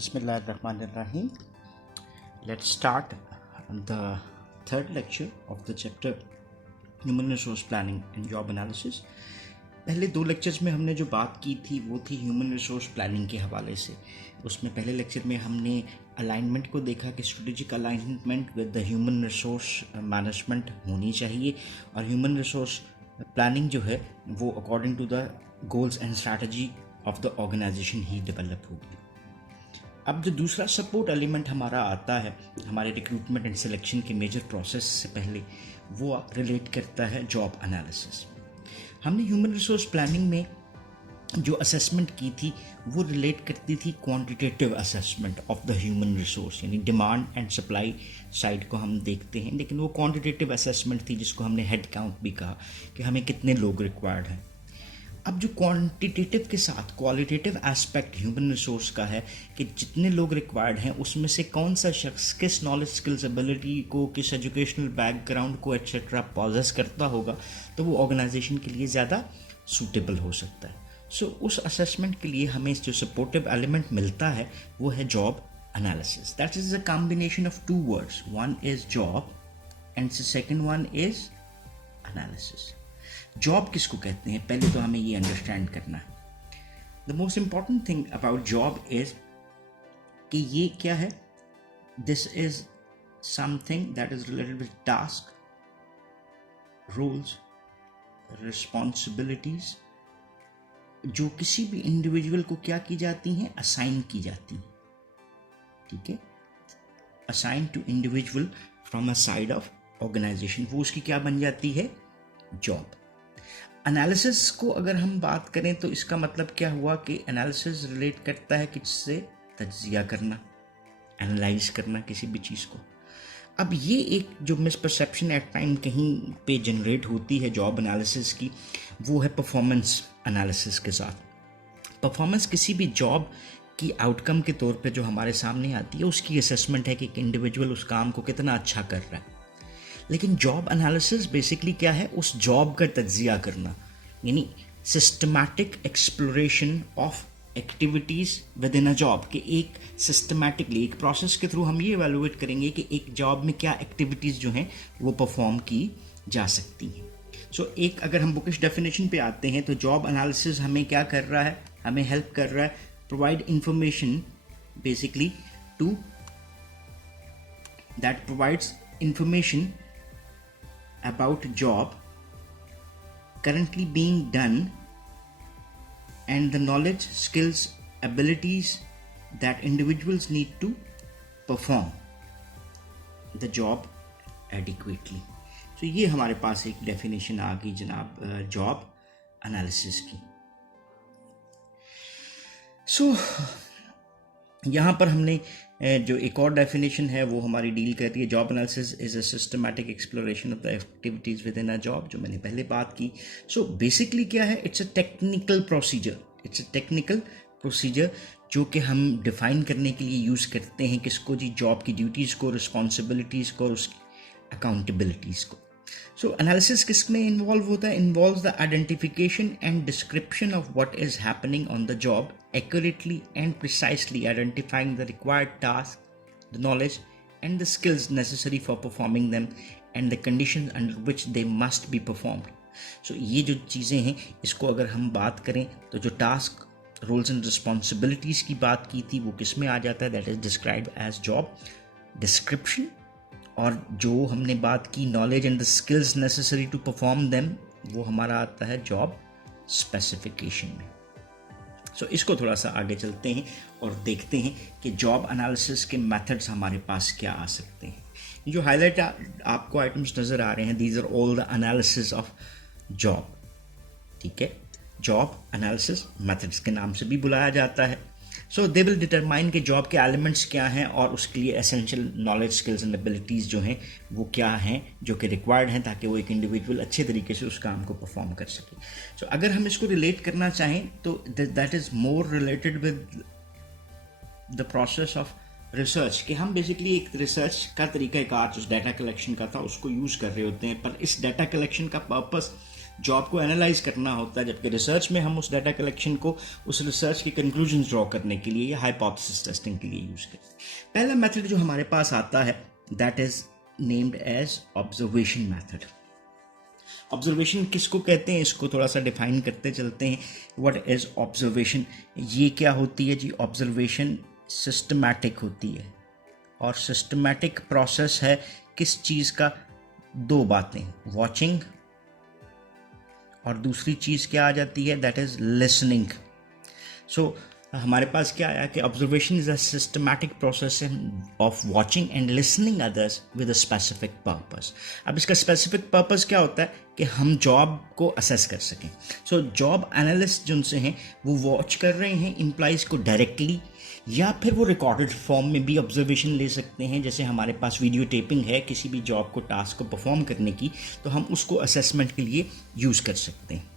Bismillahirrahmanirrahim. Let's start the third lecture of the chapter Human Resource Planning and Job Analysis. पहले दो lectures में हमने जो बात की थी वो थी ह्यूमन रिसोर्स प्लानिंग के हवाले से. उसमें पहले लेक्चर में हमने अलाइनमेंट को देखा कि strategic alignment with the human resource management होनी चाहिए और ह्यूमन रिसोर्स प्लानिंग जो है वो according to the goals and strategy of the organisation ही डेवलप होगी. अब जो दूसरा सपोर्ट एलिमेंट हमारा आता है हमारे रिक्रूटमेंट एंड सिलेक्शन के मेजर प्रोसेस से पहले, वो रिलेट करता है जॉब एनालिसिस. हमने ह्यूमन रिसोर्स प्लानिंग में जो असेसमेंट की थी वो रिलेट करती थी quantitative assessment of the human resource, यानी डिमांड एंड सप्लाई साइड को हम देखते हैं, लेकिन वो क्वांटिटेटिव असेसमेंट थी जिसको हमने हेड काउंट भी कहा कि हमें कितने लोग रिक्वायर्ड हैं. अब जो क्वांटिटेटिव के साथ क्वालिटेटिव एस्पेक्ट ह्यूमन रिसोर्स का है कि जितने लोग रिक्वायर्ड हैं उसमें से कौन सा शख्स किस नॉलेज स्किल्स एबिलिटी को, किस एजुकेशनल बैकग्राउंड को एट्सेट्रा पॉजेस करता होगा, तो वो ऑर्गेनाइजेशन के लिए ज़्यादा सूटेबल हो सकता है. सो उस असेसमेंट के लिए हमें जो सपोर्टिव एलिमेंट मिलता है वो है job analysis. That is a combination of two words, one is job and second one is analysis. Job किसको कहते हैं पहले तो हमें ये अंडरस्टैंड करना है. The most important thing about job is कि ये क्या है. This is something that is related with task, roles, responsibilities जो किसी भी इंडिविजुअल को क्या की जाती हैं, असाइन की जाती हैं. ठीक है, assign to individual from a side of organisation, वो उसकी क्या बन जाती है, जॉब. एनालिसिस को अगर हम बात करें तो इसका मतलब क्या हुआ कि एनालिसिस रिलेट करता है किससे, तज्जिया करना, एनालाइज करना किसी भी चीज़ को. अब ये एक जो मिसपरसेप्शन एट टाइम कहीं पे जनरेट होती है जॉब एनालिसिस की, वो है परफॉर्मेंस एनालिसिस के साथ. परफॉर्मेंस किसी भी जॉब की आउटकम के तौर पे जो हमारे सामने आती है उसकी असेसमेंट है कि एक इंडिविजुअल उस काम को कितना अच्छा कर रहा है. लेकिन जॉब एनालिसिस बेसिकली क्या है, उस जॉब का तज्जिया करना, यानी systematic exploration of activities with in a job, कि एक सिस्टमैटिकली एक प्रोसेस के थ्रू हम ये एवेलुएट करेंगे कि एक जॉब में क्या एक्टिविटीज़ जो हैं वो परफॉर्म की जा सकती हैं. सो एक अगर हम बुकिश डेफिनेशन पे आते हैं तो जॉब एनालिसिस हमें क्या कर रहा है, हमें हेल्प कर रहा है provide information basically to that provides information about job currently being done and the knowledge, skills, abilities that individuals need to perform the job adequately. So ये हमारे पास एक डेफिनेशन आ गई जनाब जॉब एनालिसिस की. सो यहाँ पर हमने जो एक और डेफिनेशन है वो हमारी डील कर रही है. Job analysis is a systematic exploration of the activities with in a job, जो मैंने पहले बात की. सो बेसिकली क्या है, it's a technical procedure, it's a technical procedure जो कि हम डिफ़ाइन करने के लिए यूज़ करते हैं किसको जी, जॉब की ड्यूटीज़ को, रिस्पॉन्सिबिलिटीज़ को और उसकी अकाउंटेबिलिटीज़ को. सो एनालिसिस किस में इन्वॉल्व होता है, involves the identification and description of what is happening on the job, accurately and precisely identifying the required task, the knowledge and the skills necessary for performing them and the conditions under which they must be performed. So ये जो चीज़ें हैं इसको अगर हम बात करें तो जो टास्क, रोल्स एंड रिस्पॉन्सिबिलिटीज़ की बात की थी वो किस में आ जाता है, that is described as job description. और जो हमने बात की knowledge and the skills necessary to perform them, वो हमारा आता है जॉब स्पेसिफिकेशन में. सो इसको थोड़ा सा आगे चलते हैं और देखते हैं कि जॉब एनालिसिस के मेथड्स हमारे पास क्या आ सकते हैं. जो हाईलाइट आपको आइटम्स नज़र आ रहे हैं, these are all the analysis of job. ठीक है, जॉब एनालिसिस मेथड्स के नाम से भी बुलाया जाता है. सो दे विल डिटरमाइन कि जॉब के एलिमेंट्स क्या हैं और उसके लिए essential knowledge, skills and abilities जो हैं वो क्या हैं जो कि रिक्वायर्ड हैं ताकि वो एक इंडिविजुअल अच्छे तरीके से उस काम को परफॉर्म कर सके. सो अगर हम इसको रिलेट करना चाहें तो that is more related with the process of research, कि हम बेसिकली एक रिसर्च का तरीका कार जो डाटा कलेक्शन का था उसको यूज़ कर रहे होते हैं, पर इस डाटा कलेक्शन का पर्पस जॉब को एनालाइज करना होता है, जबकि रिसर्च में हम उस डाटा कलेक्शन को उस रिसर्च के कंक्लूजन ड्रॉ करने के लिए या हाइपोथेसिस टेस्टिंग के लिए यूज़ करते हैं। पहला मेथड जो हमारे पास आता है that is named as observation method. Observation किसको कहते हैं, इसको थोड़ा सा डिफाइन करते चलते हैं। What is observation? ये क्या होती है जी? ऑब्जर्वेशन सिस्टमैटिक होती है, और सिस्टमैटिक प्रोसेस है किस चीज़ का? दो बातें, वॉचिंग और दूसरी चीज़ क्या आ जाती है? That is listening. सो हमारे पास क्या आया कि observation is a systematic process of watching and listening others with a specific purpose. अब इसका स्पेसिफिक पर्पस क्या होता है कि हम जॉब को असेस कर सकें। सो जॉब एनालिस्ट जिनसे हैं वो वॉच कर रहे हैं एम्प्लॉइज़ को डायरेक्टली, या फिर वो रिकॉर्डेड फॉर्म में भी ऑब्जर्वेशन ले सकते हैं। जैसे हमारे पास वीडियो टेपिंग है किसी भी जॉब को, टास्क को परफॉर्म करने की, तो हम उसको असेसमेंट के लिए यूज़ कर सकते हैं।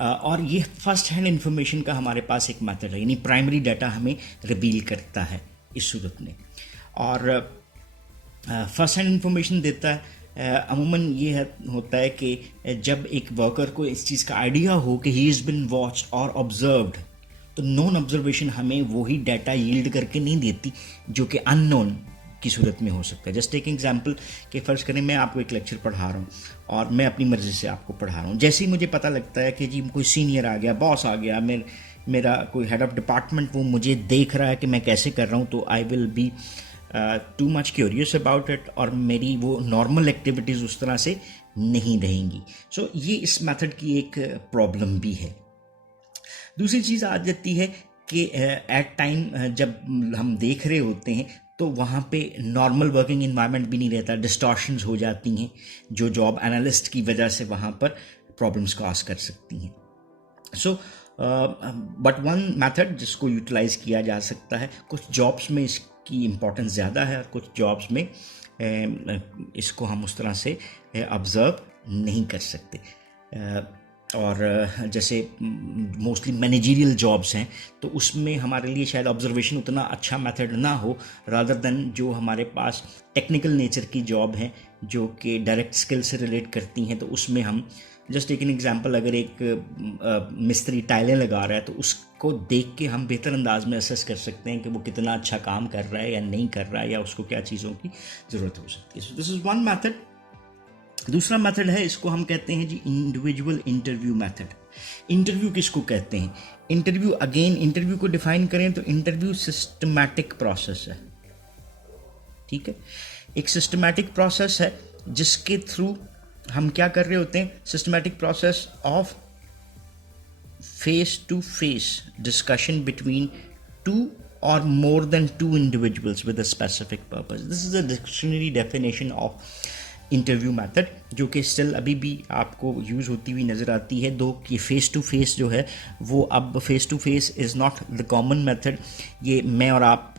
और ये फर्स्ट हैंड इंफॉर्मेशन का हमारे पास एक मेथड है, यानी प्राइमरी डाटा हमें रिवील करता है इस सूरत में। और फर्स्ट हैंड इंफॉर्मेशन देता है अमूमन ये होता है कि जब एक वर्कर को इस चीज़ का आइडिया हो कि ही इज़ बिन वॉच्ड और ऑब्जर्व्ड, तो नॉन ऑब्जर्वेशन हमें वही डाटा यील्ड करके नहीं देती जो कि अननोन की सूरत में हो सकता है। जस्ट टेक एग्जांपल कि फ़र्ज़ करें मैं आपको एक लेक्चर पढ़ा रहा हूँ और मैं अपनी मर्ज़ी से आपको पढ़ा रहा हूँ। जैसे ही मुझे पता लगता है कि जी कोई सीनियर आ गया, बॉस आ गया, मेरा कोई हेड ऑफ डिपार्टमेंट वो मुझे देख रहा है कि मैं कैसे कर रहा हूँ, तो I will be too much curious about it, और मेरी वो नॉर्मल एक्टिविटीज़ उस तरह से नहीं रहेंगी। सो ये इस मेथड की एक प्रॉब्लम भी है। दूसरी चीज़ आ जाती है कि एट टाइम जब हम देख रहे होते हैं तो वहाँ पे नॉर्मल वर्किंग इन्वायरमेंट भी नहीं रहता, डिस्टॉर्शंस हो जाती हैं जो जॉब एनालिस्ट की वजह से वहाँ पर प्रॉब्लम्स कॉज कर सकती हैं। सो बट वन मेथड जिसको यूटिलाइज़ किया जा सकता है, कुछ जॉब्स में इसकी इम्पोर्टेंस ज़्यादा है और कुछ जॉब्स में इसको हम उस तरह से ऑब्ज़र्व नहीं कर सकते। और जैसे मोस्टली मैनेजरियल जॉब्स हैं तो उसमें हमारे लिए शायद ऑब्जर्वेशन उतना अच्छा मेथड ना हो, रादर देन जो हमारे पास टेक्निकल नेचर की जॉब हैं जो कि डायरेक्ट स्किल से रिलेट करती हैं, तो उसमें हम जस्ट एक एग्जांपल, अगर एक मिस्त्री टाइलें लगा रहा है तो उसको देख के हम बेहतर अंदाज में असेस कर सकते हैं कि वो कितना अच्छा काम कर रहा है या नहीं कर रहा है, या उसको क्या चीज़ों की ज़रूरत हो सकती है। सो दिस इज़ वन मेथड। दूसरा मेथड है, इसको हम कहते हैं जी इंडिविजुअल इंटरव्यू मेथड। इंटरव्यू किसको कहते हैं? इंटरव्यू, अगेन इंटरव्यू को डिफाइन करें तो इंटरव्यू सिस्टमैटिक प्रोसेस है। ठीक है, एक सिस्टमैटिक प्रोसेस है जिसके थ्रू हम क्या कर रहे होते हैं? Systematic process of face to face discussion between two or more than two individuals with a specific purpose. This is a dictionary definition of interview method, जो कि स्टिल अभी भी आपको यूज़ होती हुई नज़र आती है, दो कि फ़ेस टू फेस जो है वो अब face to face is not the common method. ये मैं और आप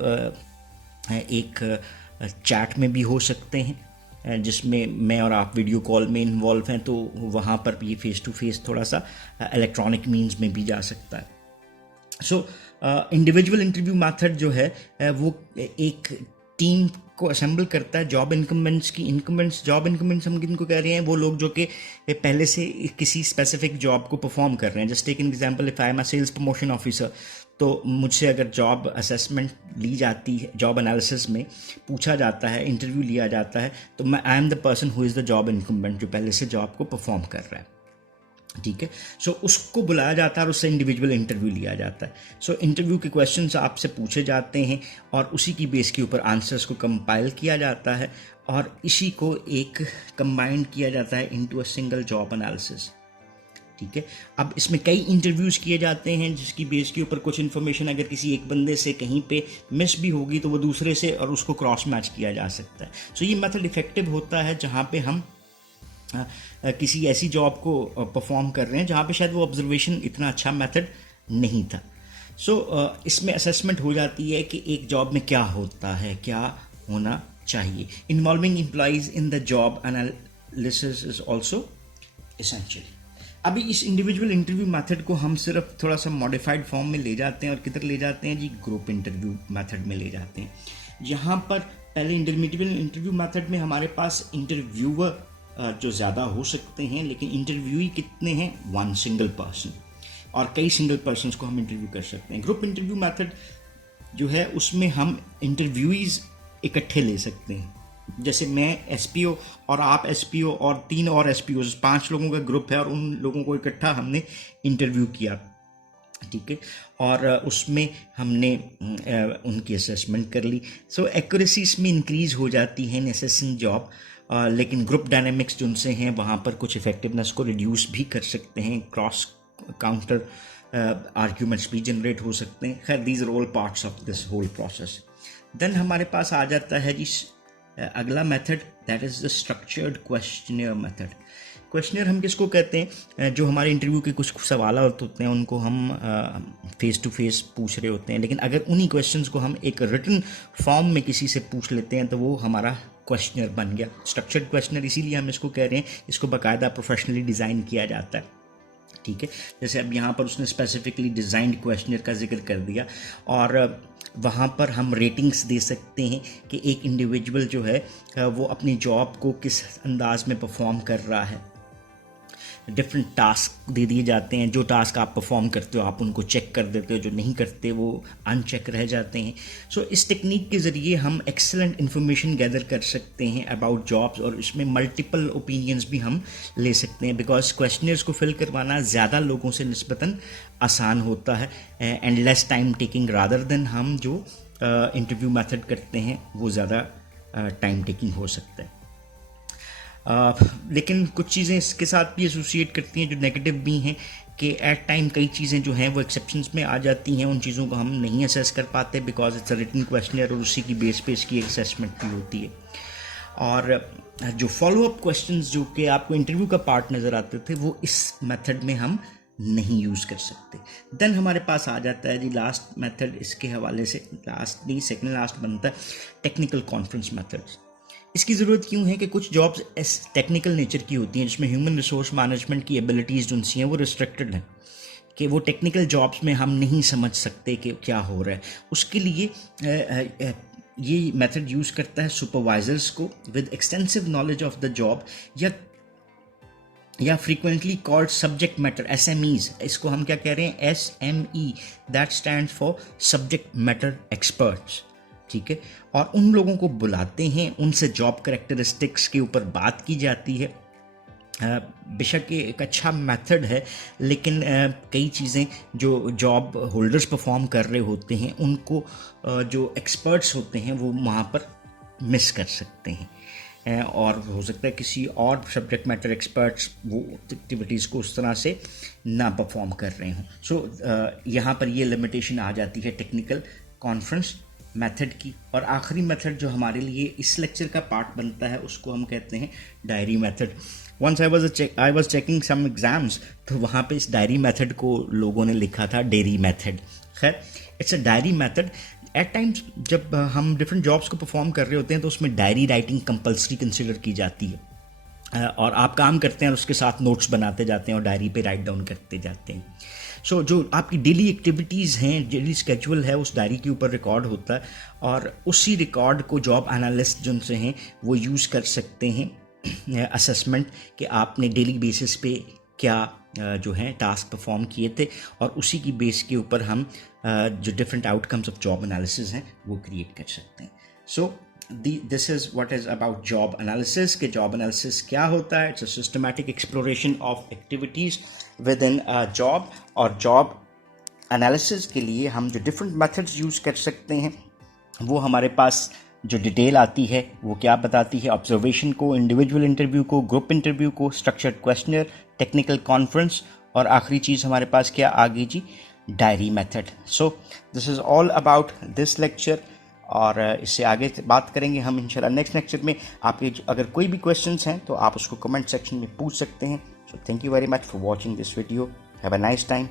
एक चैट में भी हो सकते हैं जिसमें मैं और आप वीडियो कॉल में इन्वॉल्व हैं, तो वहाँ पर भी फ़ेस टू फेस थोड़ा सा इलेक्ट्रॉनिक मीन्स में भी जा सकता है। सो इंडिविजुअल इंटरव्यू मेथड जो है वो एक टीम को असेंबल करता है जॉब इनकम्बेंट्स की। जॉब इनकम्बेंट्स हम किनको कह रहे हैं? वो लोग जो कि पहले से किसी स्पेसिफिक जॉब को परफॉर्म कर रहे हैं। Just take an example, if I am a sales promotion officer, तो मुझसे अगर जॉब असेसमेंट ली जाती है, जॉब एनालिसिस में पूछा जाता है, इंटरव्यू लिया जाता है, तो मैं I am the person who is the job incumbent, जो पहले से जॉब को परफॉर्म कर रहा है। ठीक है, सो उसको बुलाया जाता है और उससे इंडिविजुअल इंटरव्यू लिया जाता है। सो इंटरव्यू के क्वेश्चंस आपसे पूछे जाते हैं और उसी की बेस के ऊपर आंसर्स को कंपाइल किया जाता है और इसी को एक कंबाइंड किया जाता है into a single job analysis. ठीक है, अब इसमें कई इंटरव्यूज़ किए जाते हैं जिसकी बेस के ऊपर कुछ इन्फॉर्मेशन अगर किसी एक बंदे से कहीं पे मिस भी होगी तो वो दूसरे से और उसको क्रॉस मैच किया जा सकता है। सो ये मेथड इफेक्टिव होता है जहाँ पे हम किसी ऐसी जॉब को परफॉर्म कर रहे हैं जहाँ पे शायद वो ऑब्जर्वेशन इतना अच्छा मेथड नहीं था। सो इसमें असेसमेंट हो जाती है कि एक जॉब में क्या होता है, क्या होना चाहिए। Involving employees in the job analysis is also essential. अभी इस इंडिविजुअल इंटरव्यू मेथड को हम सिर्फ थोड़ा सा मॉडिफाइड फॉर्म में ले जाते हैं और किधर ले जाते हैं जी? ग्रुप इंटरव्यू मेथड में ले जाते हैं। यहाँ पर पहले इंडिविजुअल इंटरव्यू मेथड में हमारे पास इंटरव्यूअर जो ज़्यादा हो सकते हैं, लेकिन इंटरव्यूई कितने हैं, 1 सिंगल पर्सन, और कई सिंगल पर्सन्स को हम इंटरव्यू कर सकते हैं। ग्रुप इंटरव्यू मेथड जो है उसमें हम इंटरव्यूईज इकट्ठे ले सकते हैं। जैसे मैं एसपीओ और आप एसपीओ और 3 और एसपीओ, 5 लोगों का ग्रुप है और उन लोगों को इकट्ठा हमने इंटरव्यू किया, ठीक है, और उसमें हमने उनकी असेसमेंट कर ली। सो एक्यूरेसी इसमें इंक्रीज़ हो जाती है इन असेसिंग जॉब, लेकिन ग्रुप डायनेमिक्स जो उनसे हैं वहाँ पर कुछ इफेक्टिवनेस को रिड्यूस भी कर सकते हैं, क्रॉस काउंटर आर्ग्यूमेंट्स भी जनरेट हो सकते हैं। खैर, these are all parts of this whole process. Then हमारे पास आ जाता है जी अगला method, that is the structured questionnaire method. Questionnaire हम किसको कहते हैं, जो हमारे इंटरव्यू के कुछ सवाल होते हैं उनको हम फेस टू फेस पूछ रहे होते हैं, लेकिन अगर उन्हीं क्वेश्चंस को हम एक रिटन फॉर्म में किसी से पूछ लेते हैं तो वो हमारा क्वेश्चनियर बन गया। स्ट्रक्चर्ड क्वेश्चनियर इसीलिए हम इसको कह रहे हैं, इसको बाकायदा प्रोफेशनली डिज़ाइन किया जाता है, ठीक है। जैसे अब यहाँ पर उसने स्पेसिफिकली डिज़ाइंड क्वेश्चनियर का जिक्र कर दिया, और वहाँ पर हम रेटिंग्स दे सकते हैं कि एक इंडिविजुअल जो है वो अपनी जॉब को किस अंदाज में परफॉर्म कर रहा है। डिफरेंट टास्क दे दिए जाते हैं, जो टास्क आप परफॉर्म करते हो आप उनको चेक कर देते हो, जो नहीं करते वो अनचेक रह जाते हैं। सो इस टेक्निक के ज़रिए हम एक्सेलेंट इन्फॉर्मेशन गैदर कर सकते हैं अबाउट जॉब्स, और इसमें मल्टीपल ओपिनियंस भी हम ले सकते हैं, बिकॉज क्वेश्चनर्स को फिल करवाना ज़्यादा लोगों से निस्बतन आसान होता है and less time taking rather than हम जो इंटरव्यू मेथड करते हैं वो ज़्यादा टाइम टेकिंग हो सकता है। लेकिन कुछ चीज़ें इसके साथ भी एसोसिएट करती हैं जो नेगेटिव भी हैं, कि एट टाइम कई चीज़ें जो हैं वो एक्सेप्शंस में आ जाती हैं, उन चीज़ों को हम नहीं असेस कर पाते because it's a written questionnaire, और उसी की बेस पे इसकी असेसमेंट भी होती है। और जो फॉलो अप क्वेश्चंस जो कि आपको इंटरव्यू का पार्ट नज़र आते थे वो इस मेथड में हम नहीं यूज़ कर सकते। देन हमारे पास आ जाता है जी लास्ट मेथड, इसके हवाले से लास्ट नहीं सेकेंड लास्ट बनता है टेक्निकल कॉन्फ्रेंस मेथड्स। इसकी ज़रूरत क्यों है कि कुछ जॉब्स इस टेक्निकल नेचर की होती हैं जिसमें ह्यूमन रिसोर्स मैनेजमेंट की एबिलिटीज़ जो उनसी हैं वो रिस्ट्रिक्टेड हैं, कि वो टेक्निकल जॉब्स में हम नहीं समझ सकते कि क्या हो रहा है। उसके लिए ये मेथड यूज़ करता है सुपरवाइजर्स को with extensive knowledge of the job, या frequently called subject matter SMEs। इसको हम क्या कह रहे हैं, SME, that stand for subject matter experts, ठीक है। और उन लोगों को बुलाते हैं, उनसे जॉब करेक्टरिस्टिक्स के ऊपर बात की जाती है। बेशक ये एक अच्छा मेथड है, लेकिन कई चीज़ें जो जॉब होल्डर्स परफॉर्म कर रहे होते हैं उनको जो एक्सपर्ट्स होते हैं वो वहाँ पर मिस कर सकते हैं, और हो सकता है किसी और सब्जेक्ट मैटर एक्सपर्ट्स वो एक्टिविटीज़ को उस तरह से ना परफॉर्म कर रहे हों। सो यहाँ पर ये लिमिटेशन आ जाती है टेक्निकल कॉन्फ्रेंस मेथड की। और आखिरी मेथड जो हमारे लिए इस लेक्चर का पार्ट बनता है उसको हम कहते हैं diary method. Once I was checking some exams, तो वहाँ पे इस डायरी मेथड को लोगों ने लिखा था डेरी मेथड। खैर, it's a diary method. At times जब हम डिफरेंट जॉब्स को परफॉर्म कर रहे होते हैं तो उसमें डायरी राइटिंग कंपल्सरी कंसिडर की जाती है, और आप काम करते हैं और उसके साथ नोट्स बनाते जाते हैं और डायरी पे राइट डाउन करते जाते हैं। सो जो आपकी डेली एक्टिविटीज़ हैं, डेली स्केड्यूल है, उस डायरी के ऊपर रिकॉर्ड होता है, और उसी रिकॉर्ड को जॉब एनालिस्ट जिनसे हैं वो यूज़ कर सकते हैं असेसमेंट, कि आपने डेली बेसिस पे क्या जो हैं टास्क परफॉर्म किए थे, और उसी की बेस के ऊपर हम जो different outcomes of job analysis हैं वो क्रिएट कर सकते हैं। सो this is what is about job analysis, कि जॉब एनालिसिस क्या होता है। It's a systematic exploration of activities with in a job, और जॉब एनालिसिस के लिए हम जो डिफरेंट मेथड्स यूज़ कर सकते हैं वो हमारे पास जो डिटेल आती है वो क्या बताती है, ऑब्जर्वेशन को, इंडिविजुअल इंटरव्यू को, ग्रुप इंटरव्यू को, स्ट्रक्चर्ड क्वेश्चनर, टेक्निकल कॉन्फ्रेंस, और आखिरी चीज़ हमारे पास क्या आ गई जी, diary method. So this is all about this lecture, और इससे आगे बात करेंगे हम इंशाल्लाह नेक्स्ट लेक्चर में। आपके अगर कोई भी क्वेश्चंस हैं तो आप उसको कमेंट सेक्शन में पूछ सकते हैं। So thank you very much for watching this video. Have a nice time.